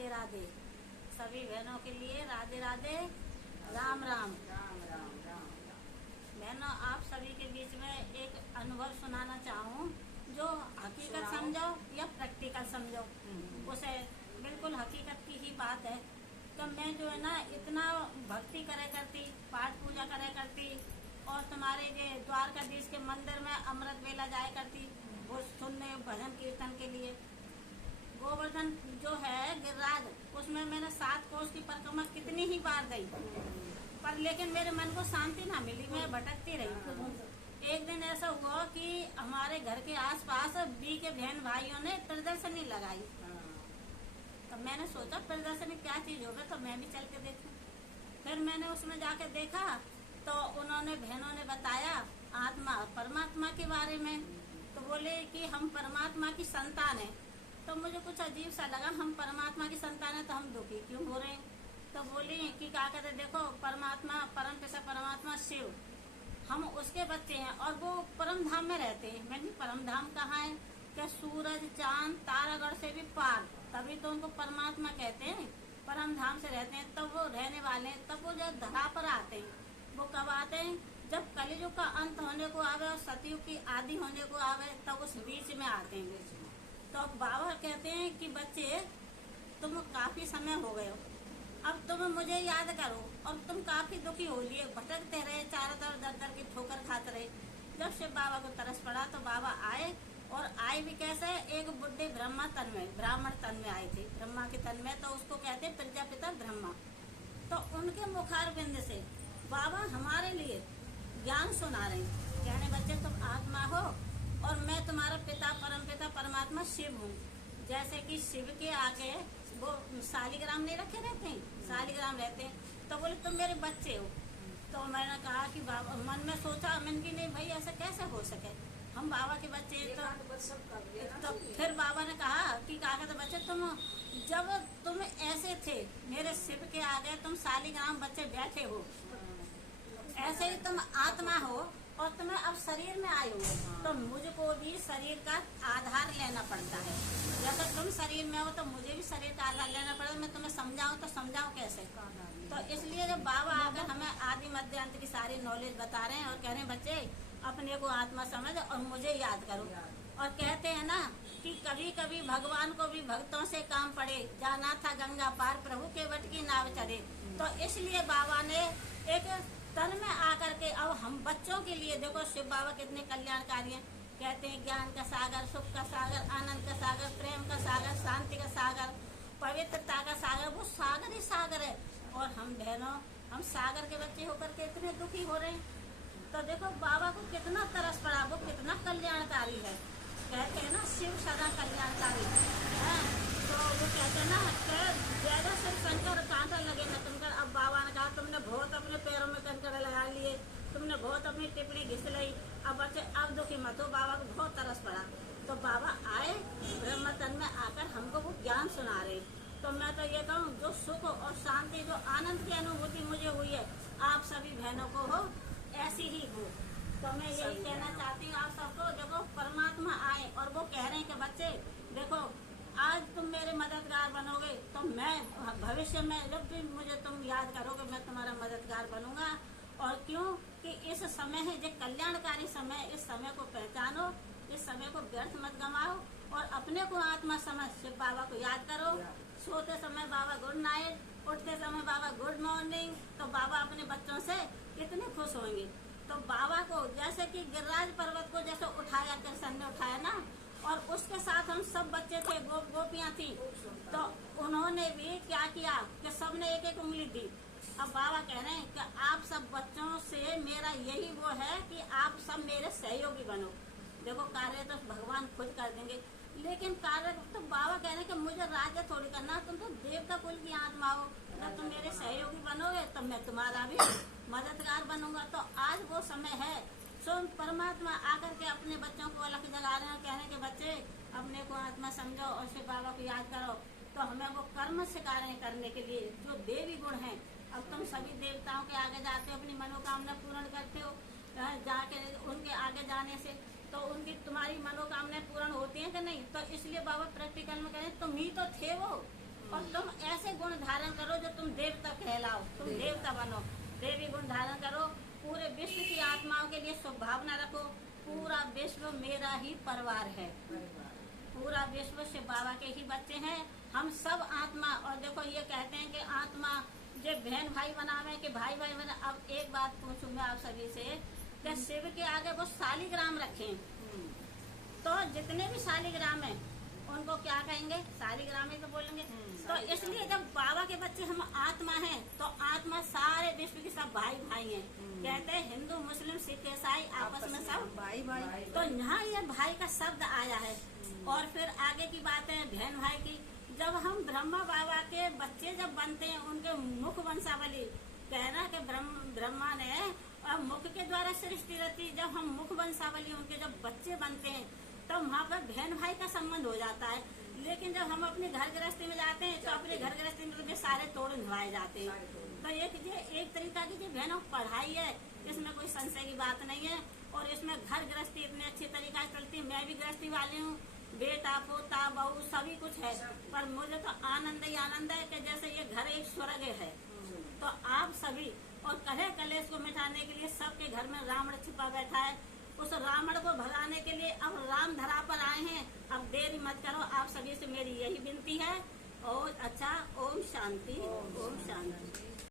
राधे राधे। सभी बहनों के लिए राधे राधे, राम राम। बहनों, आप सभी के बीच में एक अनुभव सुनाना चाहूँ जो हकीकत समझो या प्रैक्टिकल समझो, उसे बिल्कुल हकीकत की ही बात है। तो मैं जो है ना इतना भक्ति करे करती, पाठ पूजा करे करती और तुम्हारे जो द्वारकाधीश के मंदिर में अमृत वेला जाया करती वो सुनने भजन कीर्तन के लिए। गोवर्धन जो है गिरिराज, उसमें मैंने 7 कोस की परिक्रमा कितनी ही बार गई, पर लेकिन मेरे मन को शांति ना मिली, मैं भटकती रही। एक दिन ऐसा हुआ कि हमारे घर के आसपास बी के बहन भाइयों ने प्रदर्शनी लगाई। तो मैंने सोचा प्रदर्शनी क्या चीज होगी, तो मैं भी चल के देखूं। फिर मैंने उसमें जाके देखा तो उन्होंने बहनों ने बताया आत्मा परमात्मा के बारे में। तो बोले कि हम परमात्मा की संतान है। तो मुझे कुछ अजीब सा लगा, हम परमात्मा की संतान है तो हम दुखी क्यों हो रहे हैं। तो बोली कि क्या कहते, देखो परमात्मा परम पिता परमात्मा शिव, हम उसके बच्चे हैं और वो परम धाम में रहते हैं। मैंने परम धाम कहाँ है, क्या सूरज चांद तारागढ़ से भी पार, तभी तो उनको परमात्मा कहते हैं। परम धाम से रहते हैं तब वो रहने वाले हैं। तब वो जब धरा पर आते हैं, वो कब आते हैं, जब कलियुग का अंत होने को आवे और सतयुग की आदि होने को आवे, तब उस बीच में आते हैं। तो बाबा कहते हैं कि बच्चे तुम काफी समय हो गए हो, अब तुम मुझे याद करो। और तुम काफी दुखी हो लिए, भटकते रहे, चारों तरफ दर दर की ठोकर खाते रहे। जब शिव बाबा को तरस पड़ा तो बाबा आए, और आए भी कैसे, एक बुढ़े ब्रह्मा तन में, ब्राह्मण तन में आए थे, ब्रह्मा के तन में। तो उसको कहते प्रजापिता ब्रह्मा। तो उनके मुखार बिंद से बाबा हमारे लिए ज्ञान सुना रहे हैं, कहने बच्चे तुम आत्मा हो और मैं तुम्हारा पिता परम पिता परमात्मा शिव हूँ। जैसे कि शिव के आगे वो शालिग्राम नहीं रखे रहते हैं, शालिग्राम रहते हैं। तो बोले तुम मेरे बच्चे हो। तो मैंने कहा कि बाबा, मन में सोचा मन की नहीं भाई ऐसा कैसे हो सके, हम बाबा के बच्चे हैं। तो फिर बाबा ने कहा कि क्या कहते बच्चे, तुम जब तुम ऐसे थे मेरे शिव के आगे, तुम शालिग्राम बच्चे बैठे हो, ऐसे ही तुम आत्मा हो और तुम्हें अब शरीर में आए हो। तो मुझको भी शरीर का आधार लेना पड़ता है। जैसे तुम शरीर में हो तो मुझे भी शरीर का आधार लेना पड़ेगा। मैं तुम्हें समझाऊं तो समझाऊं कैसे। तो इसलिए जब बाबा आकर हमें आदि मध्य अंत की सारी नॉलेज बता रहे हैं और कह रहे हैं बच्चे अपने को आत्मा समझ और मुझे याद करो। और कहते हैं ना कि कभी कभी भगवान को भी भक्तों से काम पड़े, जाना था गंगा पार प्रभु के वट की नाव चढ़े। तो इसलिए बाबा ने एक तन में आकर के, अब हम बच्चों के लिए देखो शिव बाबा कितने कल्याणकारी हैं। कहते हैं ज्ञान का सागर, सुख का सागर, आनंद का सागर, प्रेम का सागर, शांति का सागर, पवित्रता का सागर, वो सागर ही सागर है। और हम बहनों, हम सागर के बच्चे होकर के इतने दुखी हो रहे हैं। तो देखो बाबा को कितना तरस पड़ा, वो कितना कल्याणकारी है। कहते हैं ना शिव सदा कल्याणकारी है। तो वो कहते हैं ना ज्यादा शिव शंकर कांटा लगे न तुमकर। अब बाबा ने कहा तुमने बहुत अपने पैरों में कंकड़ लगा लिए, तुमने बहुत अपनी टिप्पणी घिस ली, अब बच्चे अब दुखी मत हो। बाबा को बहुत तरस पड़ा तो बाबा आए ब्रह्म तन में आकर हमको वो ज्ञान सुना रहे। तो मैं तो ये कहूँ जो सुख और शांति, जो आनंद की अनुभूति मुझे हुई है, आप सभी बहनों को हो, ऐसी ही हो। तो मैं यही कहना चाहती हूँ आप सबको, देखो परमात्मा आए और वो कह रहे हैं कि बच्चे देखो आज तुम मेरे मददगार बनोगे तो मैं भविष्य में जब भी मुझे तुम याद करोगे मैं तुम्हारा मददगार बनूंगा। और क्यों कि इस समय है जो कल्याणकारी समय, इस समय को पहचानो, इस समय को व्यर्थ मत गंवाओ और अपने को आत्मा समझ शिव बाबा को याद करो। सोते समय बाबा गुड नाइट, उठते समय बाबा गुड मॉर्निंग। तो बाबा अपने बच्चों से कितने खुश होंगे। तो बाबा को जैसे कि गिरिराज पर्वत को जैसे उठाया, कृष्ण ने उठाया ना, और उसके साथ हम सब बच्चे थे, गोपियां थी। तो उन्होंने भी क्या किया कि सबने एक एक उंगली दी। अब बाबा कह रहे हैं कि आप सब बच्चों से मेरा यही वो है कि आप सब मेरे सहयोगी बनो। देखो कार्य तो भगवान खुद कर देंगे, लेकिन कार्य तो बाबा कह रहे हैं कि मुझे राज्य थोड़ी करना, तुम तो देवता कुल की आत्मा हो, जब तुम मेरे सहयोगी बनोगे तो मैं तुम्हारा भी मददगार बनूंगा। तो आज वो समय है, सो परमात्मा आकर के अपने बच्चों को अलग जगा रहे हैं, कहने के बच्चे अपने को आत्मा समझो और शिव बाबा को याद करो। तो हमें वो कर्म सिखा रहे हैं करने के लिए जो देवी गुण हैं। अब तुम सभी देवताओं के आगे जाते हो, अपनी मनोकामना पूर्ण करते हो, जाके उनके आगे जाने से तो उनकी तुम्हारी मनोकामनाएं पूर्ण होती हैं कि नहीं। तो इसलिए बाबा प्रैक्टिकल में कहें तुम ही तो थे वो, और तुम ऐसे गुण धारण करो जो तुम देवता कहलाओ, तुम देवता बनो, देवी गुण धारण करो, पूरे विश्व की आत्माओं के लिए शुभ भावना रखो। पूरा विश्व मेरा ही परिवार है, पूरा विश्व शिव बाबा के ही बच्चे हैं, हम सब आत्मा। और देखो ये कहते हैं कि आत्मा जो बहन भाई बनावे कि भाई भाई बना। अब एक बात पूछूं मैं आप सभी से कि शिव के आगे वो शालिग्राम रखें, तो जितने भी शालिग्राम हैं उनको क्या कहेंगे? शालिग्राम ही तो बोलेंगे। तो इसलिए जब बाबा के बच्चे हम आत्मा हैं, तो आत्मा सारे विश्व के सब भाई भाई हैं। कहते हैं हिंदू मुस्लिम सिख ईसाई आपस में सब भाई भाई। तो यहाँ ये भाई का शब्द आया है। और फिर आगे की बात है बहन भाई की। जब हम ब्रह्मा बाबा के बच्चे जब बनते हैं, उनके मुख वंशावली कहना कि ब्रह्मा ने और मुख के द्वारा सृष्टि रहती। जब हम मुख वंशावली उनके जब बच्चे बनते हैं, तो वहाँ पर बहन भाई का संबंध हो जाता है। लेकिन जब हम अपने घर गृहस्थी में जाते हैं, तो अपने घर गृहस्थी में सारे तोड़ निभाए जाते हैं। तो एक तरीका की बहनों पढ़ाई है, इसमें कोई संशय की बात नहीं है। और इसमें घर गृहस्थी इतने अच्छे तरीका से चलती है। मैं भी गृहस्थी वाली हूँ, बेटा पोता बहू सभी कुछ है, पर मुझे तो आनंद ही आनंद है कि जैसे ये घर एक स्वर्ग है। तो आप सभी और कलेश को मिटाने के लिए सबके घर में रावण छिपा बैठा है, उस रावण को भगाने के लिए अब राम धरा पर आए हैं। अब देरी मत करो, आप सभी से मेरी यही विनती है। और अच्छा, ओम शांति, ओम शांति।